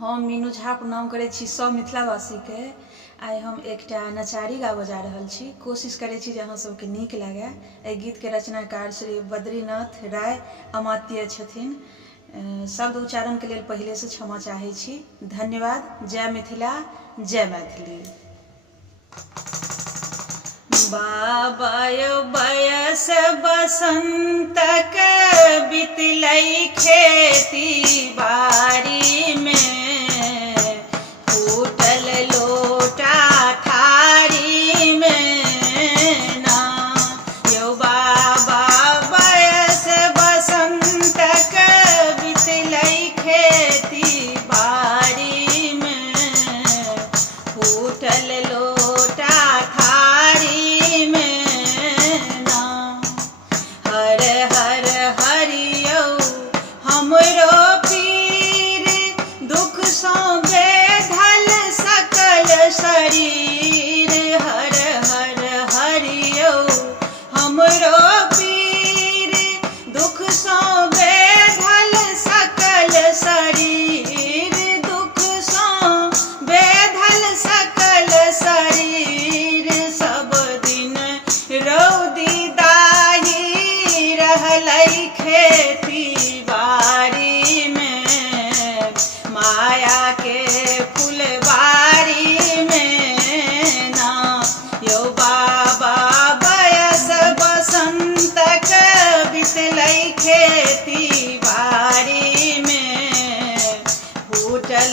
हम मीनू झा प्रणाम करै छी सब मिथिलावासी के। आइ हम एकटा नचारी गाबऽ जा रहल छी। कोशिश करै छी जे अहाँ सबके नीक लागे। एहि गीत के रचनाकार श्री बद्रीनाथ राय अमात्य छथिन। शब्द उच्चारण के लेल पहले से क्षमा चाहै छी। धन्यवाद। जय मिथिला, जय मैथिली। बाबा यौ बयस बसंतक बितलै खेती बारी में, फूटल लोटा थारी में ना। यौ बाबा बयस बसंतक बितलै खेती बारी में, फूटल लोटा थारी में ना। हर हर हरियौ हमरो पीर, दुख सौ बेधल सकल शरीर। हर हर हरियौ हमरो पीर, दुख सौ बेधल सकल शरीर। दुख सौ बेधल सकल शरीर। सब दिन रौदी दाही रहलै खेती बारी में, माया के फुलबारी में ना। यौ बाबा बयस बसंतक बितलै खेती बारी में, फूटल